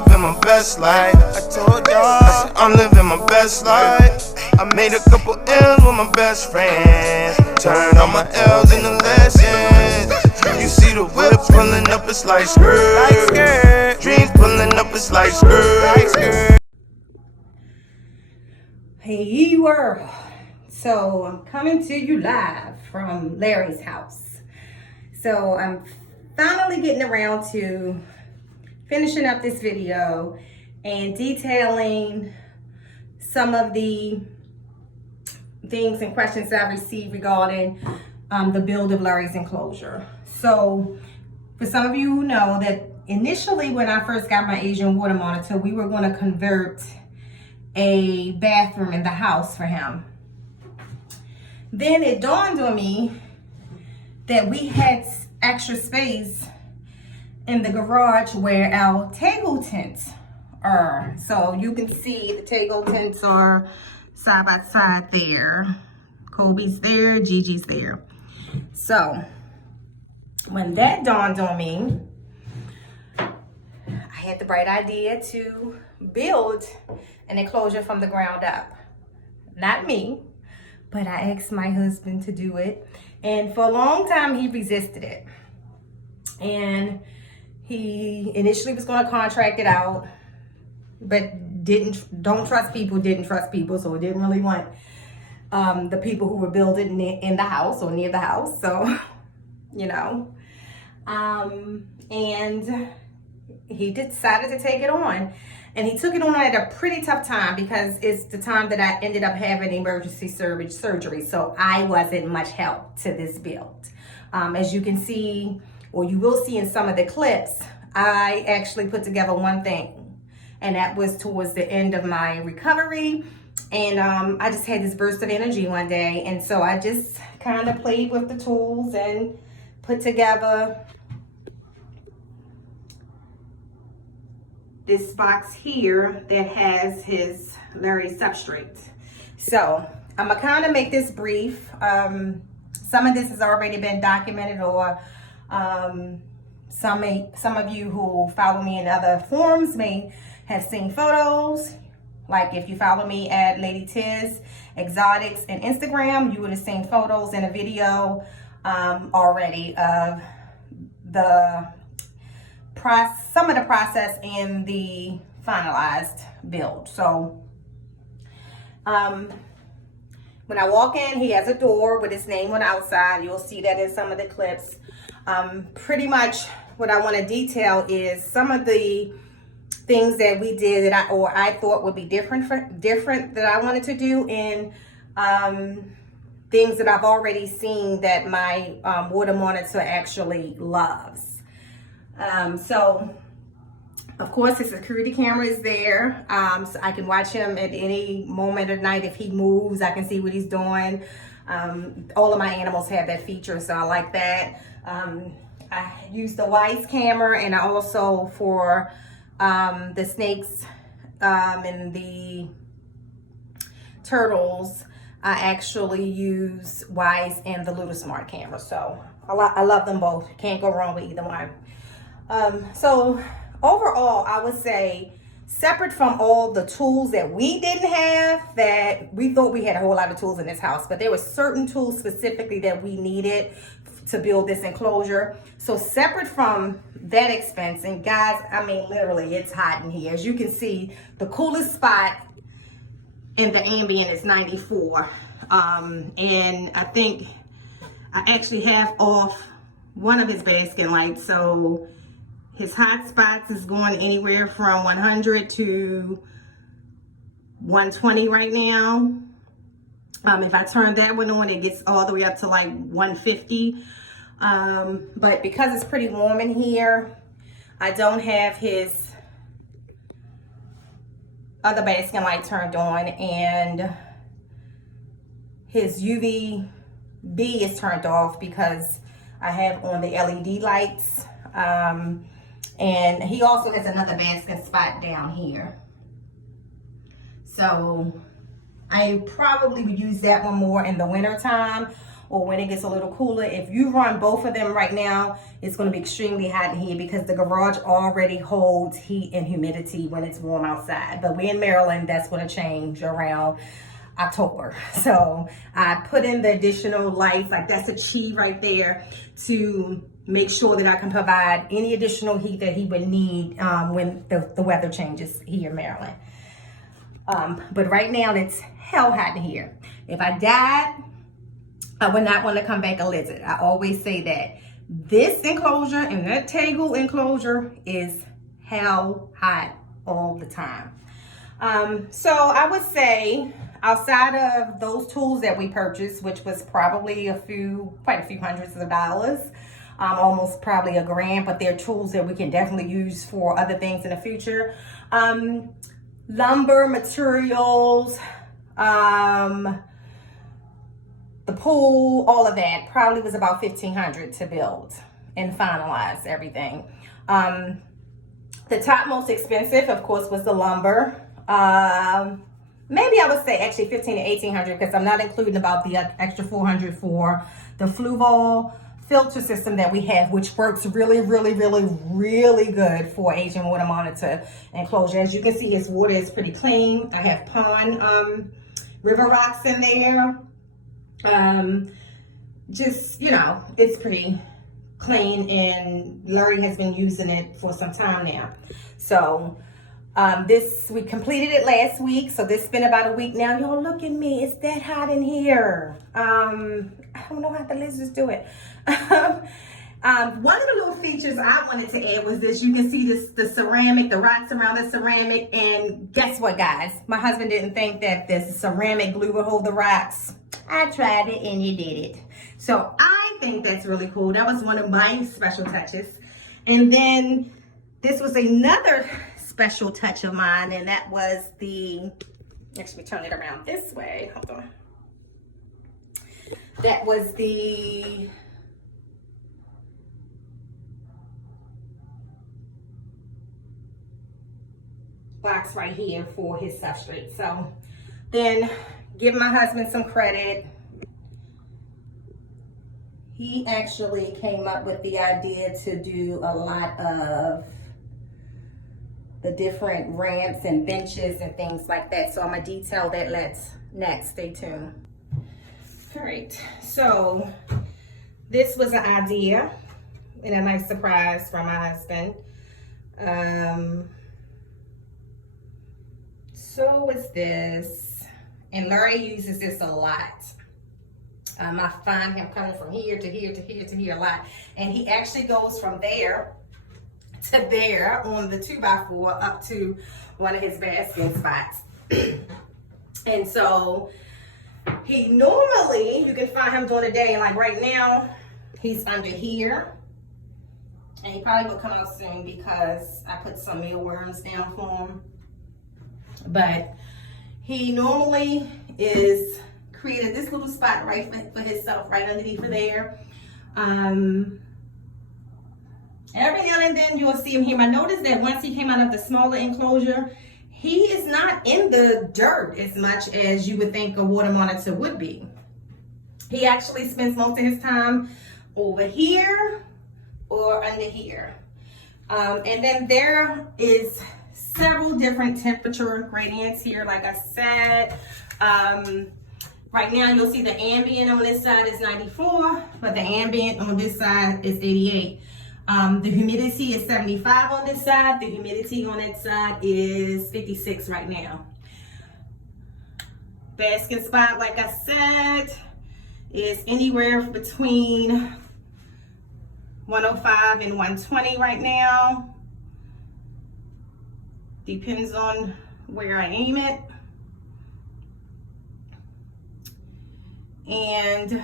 living my best life. I told y'all, I'm living my best life. I made a couple L's with my best friends. Turned all my L's into lessons. You see the whip pulling up, it's like skirt. Dreams pulling up, it's like skirt. Hey world. So I'm coming to you live from Larry's house. So I'm finally getting around to finishing up this video and detailing some of the things and questions that I received regarding the build of Larry's enclosure. So for some of you who know that initially when I first got my Asian water monitor, we were going to convert a bathroom in the house for him. Then it dawned on me that we had extra space in the garage where our table tents are. So you can see the table tents are side by side there. Kobe's there, Gigi's there. So when that dawned on me, I had the bright idea to build an enclosure from the ground up. Not me, but I asked my husband to do it. And for a long time, he resisted it. And he initially was going to contract it out, but don't trust people, so didn't really want the people who were building in the house or near the house. So, you know, and he decided to take it on. And he took it on at a pretty tough time because it's the time that I ended up having emergency surgery. So I wasn't much help to this build. As you can see, or you will see in some of the clips, I actually put together one thing. And that was towards the end of my recovery. And I just had this burst of energy one day. And so I just kind of played with the tools and put together this box here that has his Larry substrate. So I'm gonna kind of make this brief. Some of this has already been documented, or some of you who follow me in other forums may have seen photos. Like if you follow me at Lady Tiz Exotics and Instagram, you would have seen photos and a video already of some of the process in the finalized build. So when I walk in, he has a door with his name on the outside. You'll see that in some of the clips. Pretty much what I want to detail is some of the things that we did that I thought would be different that I wanted to do, and things that I've already seen that my water monitor actually loves. So of course his security camera is there, so I can watch him at any moment of night. If he moves, I can see what he's doing. All of my animals have that feature, so I like that. I use the Wise camera, and I also for the snakes and the turtles, I actually use Wise and the Little Smart camera. So I love them both. Can't go wrong with either one. So overall, I would say, separate from all the tools that we didn't have, that we thought we had a whole lot of tools in this house, but there were certain tools specifically that we needed to build this enclosure. So separate from that expense, and guys, I mean, literally it's hot in here. As you can see, the coolest spot in the ambient is 94. And I think I actually have off one of his basket lights. So his hot spots is going anywhere from 100 to 120 right now. If I turn that one on, it gets all the way up to like 150. But because it's pretty warm in here, I don't have his other basket light turned on, and his UVB is turned off because I have on the LED lights. And he also has another basket spot down here. So I probably would use that one more in the winter time, or when it gets a little cooler. If you run both of them right now, it's going to be extremely hot in here because the garage already holds heat and humidity when it's warm outside. But we're in Maryland, that's going to change around October. So I put in the additional lights, like that's a key right there, to make sure that I can provide any additional heat that he would need when the weather changes here in Maryland. But right now it's hell hot in here. If I died, I would not want to come back a lizard. I always say that. This enclosure and that Tegel enclosure is hell hot all the time. So I would say, outside of those tools that we purchased, which was probably quite a few hundreds of dollars, almost probably $1,000, but they're tools that we can definitely use for other things in the future. Lumber, materials, the pool, all of that probably was about $1,500 to build and finalize everything. The top most expensive, of course, was the lumber. Maybe I would say actually $1,500 to $1,800 because I'm not including about the extra $400 for the Fluval filter system that we have, which works really, really, really, really good for Asian water monitor enclosure. As you can see, his water is pretty clean. I have pond river rocks in there. Just, you know, it's pretty clean, and Larry has been using it for some time now. So we completed it last week, so this has been about a week now. Y'all look at me, it's that hot in here. I don't know how the lizards do it. One of the little features I wanted to add was this. You can see the ceramic, the rocks around the ceramic, and guess what, guys? My husband didn't think that this ceramic glue would hold the rocks. I tried it and you did it. So I think that's really cool. That was one of my special touches. And then this was another special touch of mine, and that was actually turn it around this way. Hold on. That was the box right here for his substrate. So then give my husband some credit. He actually came up with the idea to do a lot of the different ramps and benches and things like that. So I'm gonna detail that next. Stay tuned. All right, so this was an idea and a nice surprise from my husband. So is this, and Larry uses this a lot. I find him coming from here to here to here to here a lot, and he actually goes from there to there on the 2x4 up to one of his basket spots. And so he normally, you can find him during the day, like right now, he's under here. And he probably will come out soon because I put some mealworms down for him. But he normally is created this little spot right for himself, right underneath there. Every now and then you'll see him here. I noticed that once he came out of the smaller enclosure, he is not in the dirt as much as you would think a water monitor would be. He actually spends most of his time over here or under here. And then there is several different temperature gradients here. Like I said, right now you'll see the ambient on this side is 94, but the ambient on this side is 88. The humidity is 75 on this side. The humidity on that side is 56 right now. Basket spot, like I said, is anywhere between 105 and 120 right now. Depends on where I aim it. And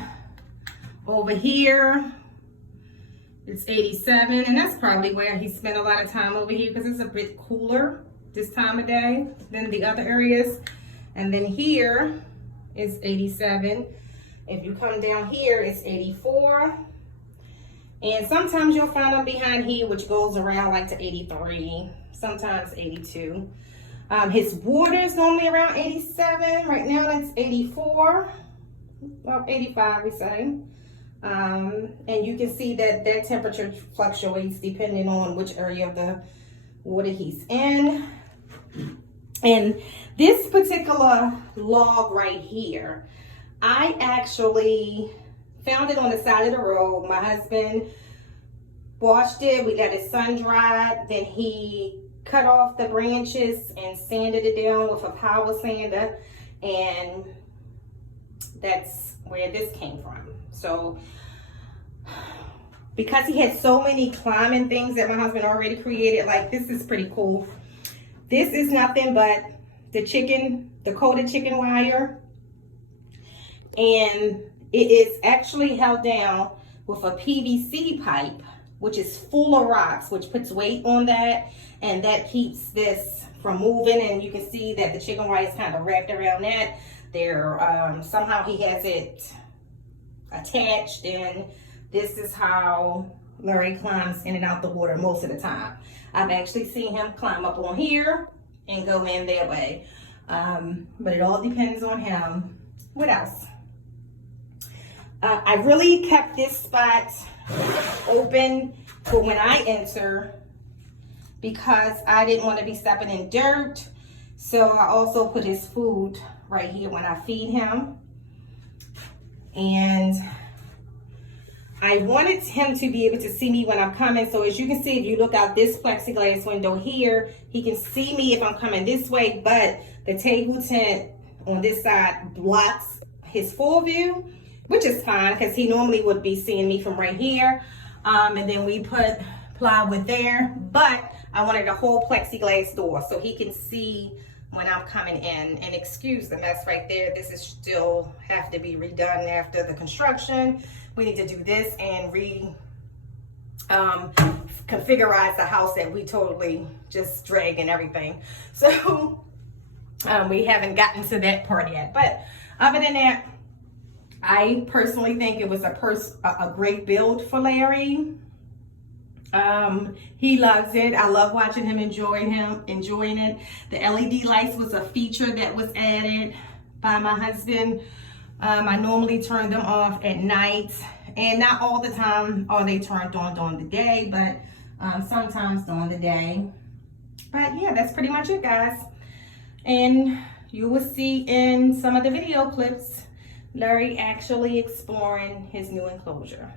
over here, it's 87, and that's probably where he spent a lot of time over here because it's a bit cooler this time of day than the other areas. And then here is 87. If you come down here, it's 84. And sometimes you'll find them behind here, which goes around like to 83, sometimes 82. His water is normally around 87. Right now, that's 84. well, 85 we say. And you can see that their temperature fluctuates depending on which area of the water he's in. And this particular log right here, I actually found it on the side of the road. My husband washed it, we let it sun dry, then he cut off the branches and sanded it down with a power sander, and that's where this came from. So because he had so many climbing things that my husband already created, like this is pretty cool. This is nothing but the coated chicken wire, and it is actually held down with a PVC pipe, which is full of rocks, which puts weight on that, and that keeps this from moving. And you can see that the chicken wire is kind of wrapped around that. There, somehow he has it attached, and this is how Larry climbs in and out the water most of the time. I've actually seen him climb up on here and go in that way, but it all depends on him. What else? I really kept this spot open for when I enter because I didn't want to be stepping in dirt. So I also put his food right here when I feed him. And I wanted him to be able to see me when I'm coming. So as you can see, if you look out this plexiglass window here, he can see me if I'm coming this way, but the table tent on this side blocks his full view, which is fine because he normally would be seeing me from right here. And then we put plywood there, but I wanted a whole plexiglass door so he can see when I'm coming in. And excuse the mess right there. This is still have to be redone after the construction. We need to do this and configurize the house that we totally just drag and everything. So we haven't gotten to that part yet. But other than that, I personally think it was a great build for Larry. He loves it. I love watching him enjoying it. The LED lights was a feature that was added by my husband. I normally turn them off at night, and not all the time are they turned on during the day, but sometimes during the day. But yeah, that's pretty much it, guys. And you will see in some of the video clips Larry actually exploring his new enclosure.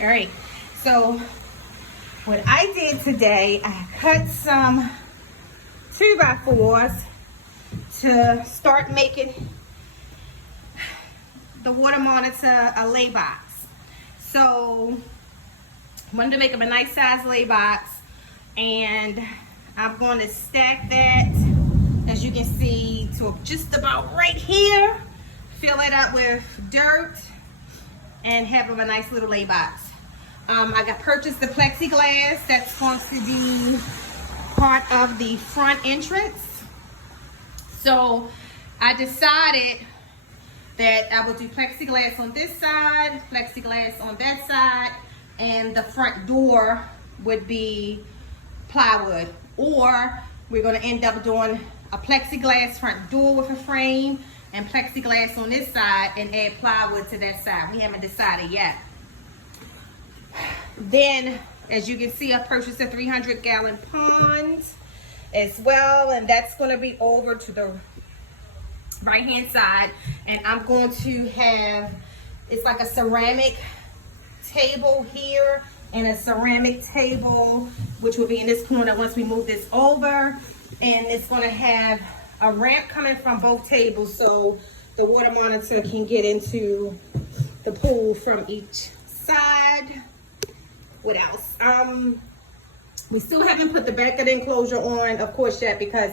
All right, so what I did today, I cut some 2x4s to start making the water monitor a lay box. So I wanted to make them a nice size lay box, and I'm going to stack that, as you can see, to just about right here, fill it up with dirt, and have them a nice little lay box. I purchased the plexiglass that's going to be part of the front entrance. So I decided that I would do plexiglass on this side, plexiglass on that side, and the front door would be plywood. Or we're going to end up doing a plexiglass front door with a frame and plexiglass on this side and add plywood to that side. We haven't decided yet. Then, as you can see, I purchased a 300-gallon pond as well, and that's going to be over to the right hand side. And I'm going to have, it's like a ceramic table here and a ceramic table which will be in this corner once we move this over. And it's gonna have a ramp coming from both tables so the water monitor can get into the pool from each side. What else? We still haven't put the back of the enclosure on, of course, yet, because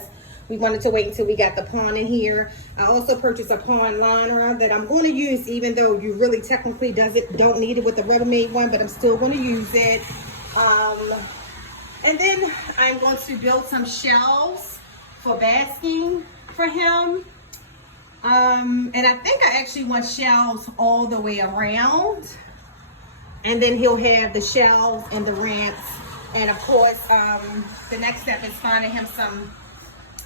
we wanted to wait until we got the pond in here. I also purchased a pond liner that I'm going to use, even though you really technically don't need it with the Rubbermaid one, but I'm still going to use it. And then I'm going to build some shelves for basking for him. And I think I actually want shelves all the way around. And then he'll have the shelves and the ramps. And of course, the next step is finding him some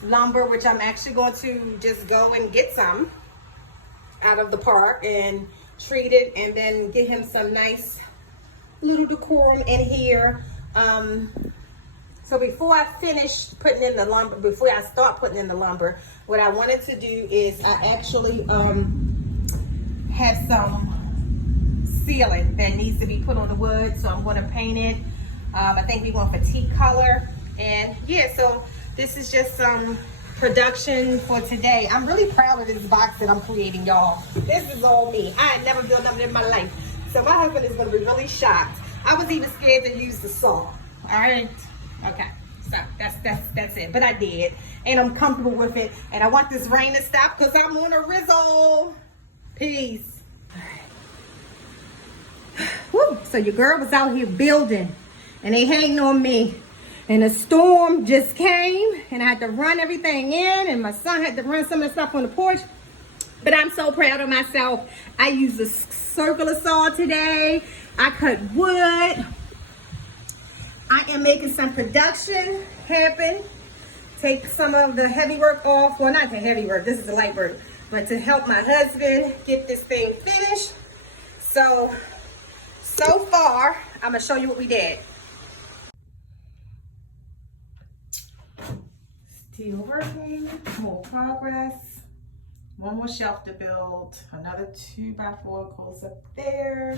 lumber, which I'm actually going to just go and get some out of the park and treat it, and then get him some nice little decorum in here. So before I finish putting in the lumber, before I start putting in the lumber, what I wanted to do is I actually have some sealant that needs to be put on the wood, so I'm going to paint it. I think we want fatigue color, and yeah, so this is just some production for today. I'm really proud of this box that I'm creating, y'all. This is all me. I had never built nothing in my life, so my husband is going to be really shocked. I was even scared to use the saw. All right, okay, so that's it, but I did, and I'm comfortable with it, and I want this rain to stop because I'm on a rizzle. Peace. Woo. So your girl was out here building, and they hating on me, and a storm just came, and I had to run everything in, and my son had to run some of the stuff on the porch. But I'm so proud of myself. I used a circular saw today. I cut wood. I am making some production happen. Take some of the heavy work off. Well, not the heavy work. This is the light work. But to help my husband get this thing finished. So far, I'm going to show you what we did. Still working. More progress. One more shelf to build. Another 2x4 goes up there.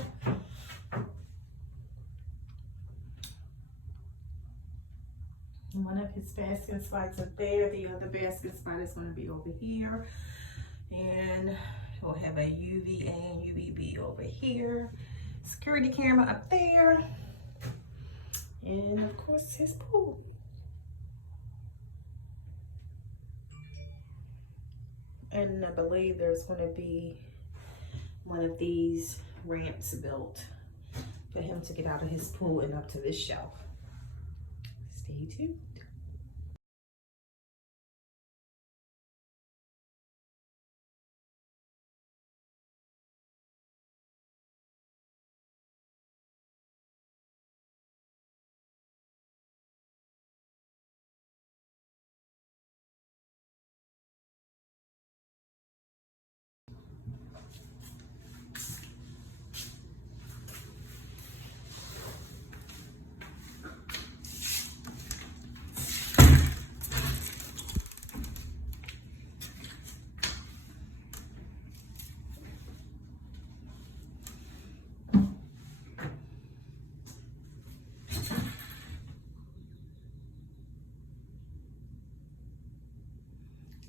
One of his basket spots up there. The other basket spot is going to be over here. And we'll have a UVA and UVB over here. Security camera up there. And of course his pool. And I believe there's going to be one of these ramps built for him to get out of his pool and up to this shelf. Stay tuned.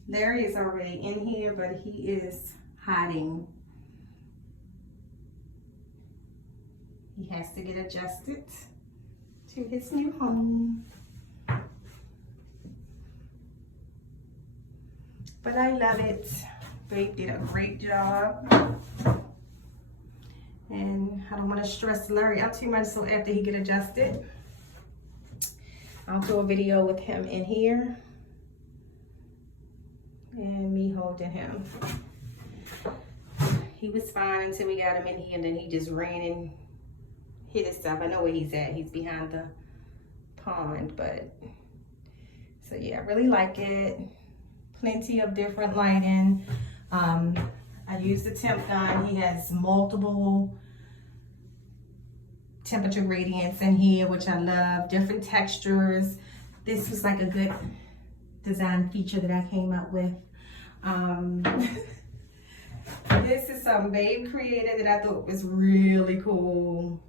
Larry is already in here, but he is hiding. He has to get adjusted to his new home. But I love it. Babe did a great job. And I don't want to stress Larry out too much, so after he get adjusted, I'll do a video with him in here. And me holding him. He was fine until we got him in here, and then he just ran and hit himself. I know where he's at. He's behind the pond, but so yeah, I really like it. Plenty of different lighting. I used the temp gun. He has multiple temperature gradients in here, which I love. Different textures. This was like a good design feature that I came up with. This is something Babe created that I thought was really cool.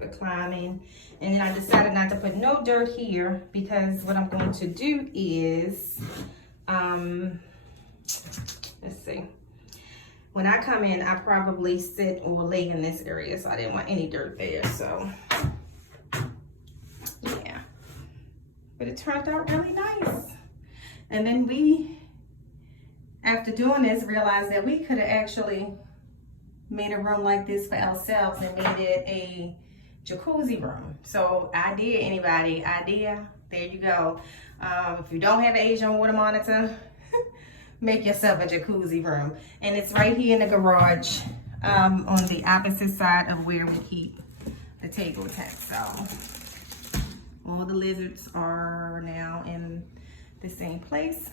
for climbing. And then I decided not to put no dirt here because what I'm going to do is, let's see. When I come in, I probably sit or lay in this area, so I didn't want any dirt there, so yeah. But it turned out really nice. And then we, after doing this, realized that we could have actually made a room like this for ourselves and made it a jacuzzi room. So idea, anybody, idea, there you go. If you don't have an Asian water monitor, make yourself a jacuzzi room. And it's right here in the garage, on the opposite side of where we keep the table tent. So all the lizards are now in the same place.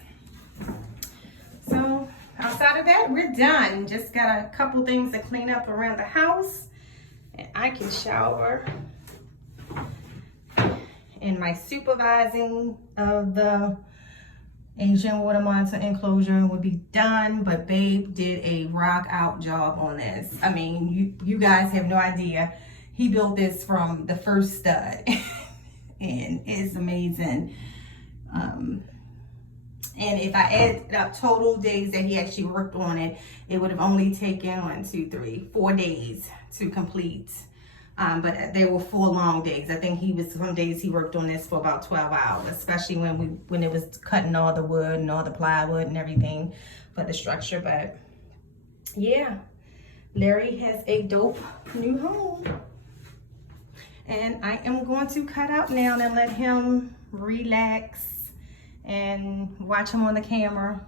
So outside of that, we're done. Just got a couple things to clean up around the house, and I can shower. And my supervising of the Asian water monitor enclosure will be done, but Babe did a rock out job on this. I mean, you guys have no idea. He built this from the first stud and it's amazing. And if I add up total days that he actually worked on it, it would have only taken 1, 2, 3, 4 days to complete. But they were 4 long days. I think some days he worked on this for about 12 hours, especially when it was cutting all the wood and all the plywood and everything for the structure. But yeah, Larry has a dope new home. And I am going to cut out now and let him relax and watch him on the camera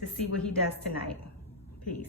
to see what he does tonight. Peace.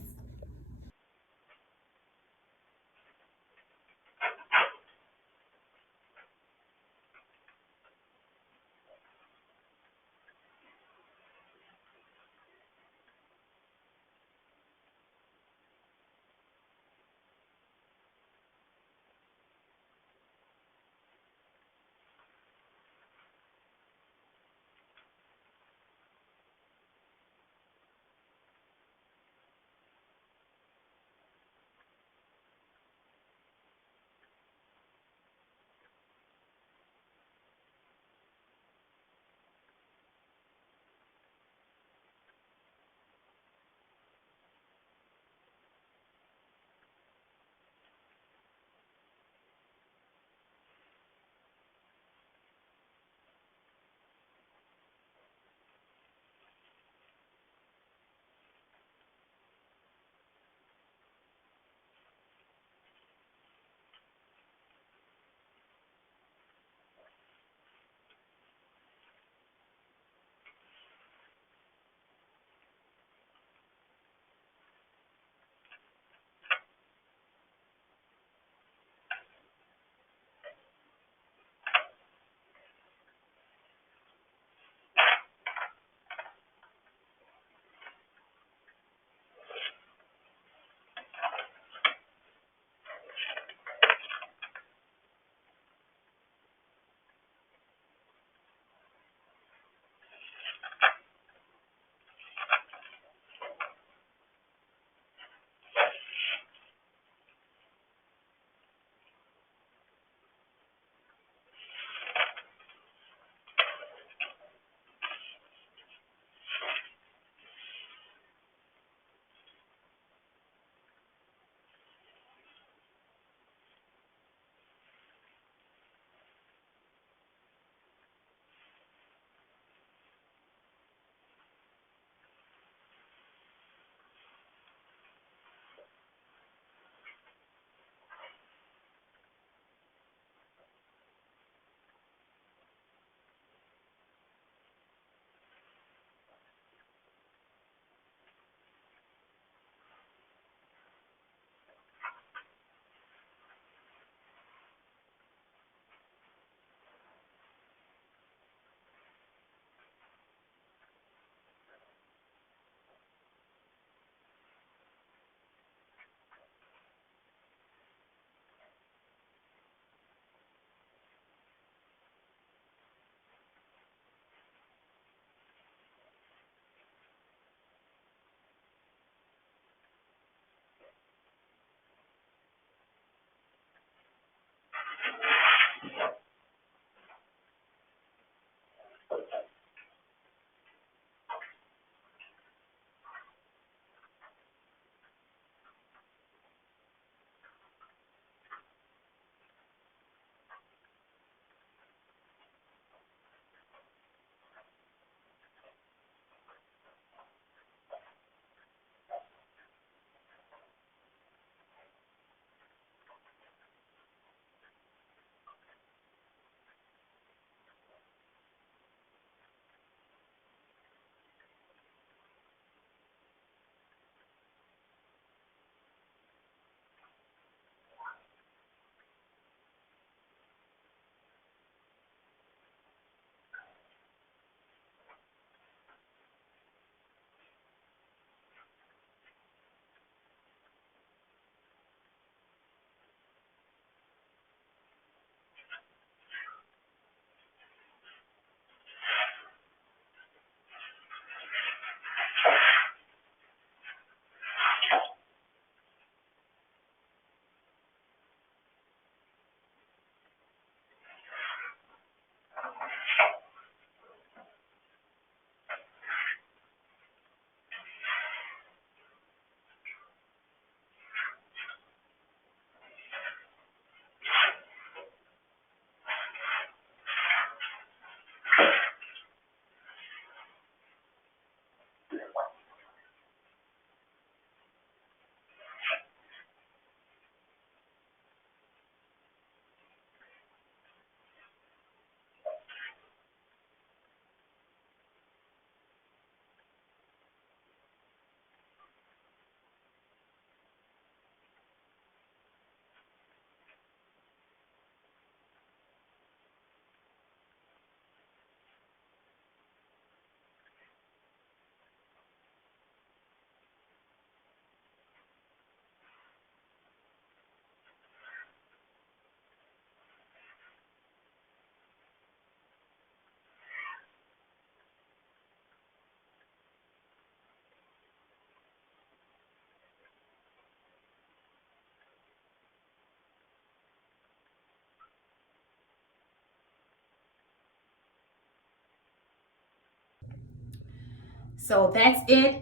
So that's it.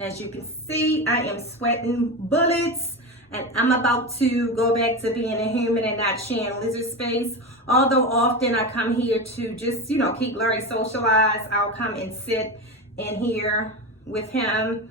As you can see, I am sweating bullets, and I'm about to go back to being a human and not sharing lizard space. Although often I come here to just, you know, keep Larry socialized. I'll come and sit in here with him.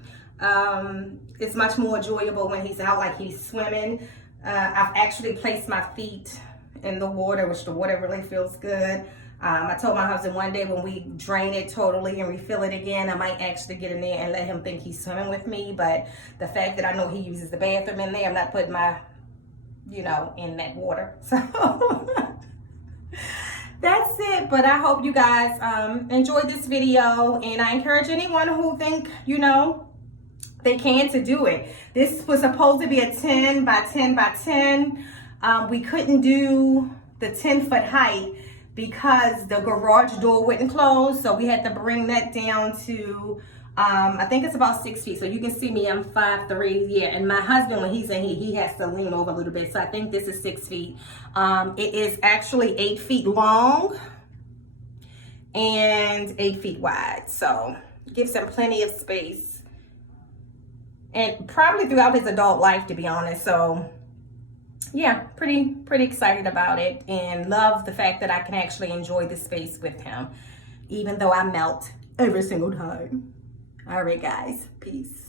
It's much more enjoyable when he's out, like he's swimming. I've actually placed my feet in the water, which the water really feels good. I told my husband one day when we drain it totally and refill it again, I might actually get in there and let him think he's swimming with me. But the fact that I know he uses the bathroom in there, I'm not putting my, you know, in that water. So that's it. But I hope you guys enjoyed this video, and I encourage anyone who think, you know, they can to do it. This was supposed to be a 10 by 10 by 10. We couldn't do the 10-foot height because the garage door wouldn't close, so we had to bring that down to I think it's about 6 feet. So you can see me, I'm 5'3", yeah, and my husband, when he's in here, he has to lean over a little bit, so I think this is 6 feet. It is actually 8 feet long and 8 feet wide, so gives him plenty of space, and probably throughout his adult life, to be honest. So yeah, pretty excited about it, and love the fact that I can actually enjoy the space with him, even though I melt every single time. All right, guys, peace.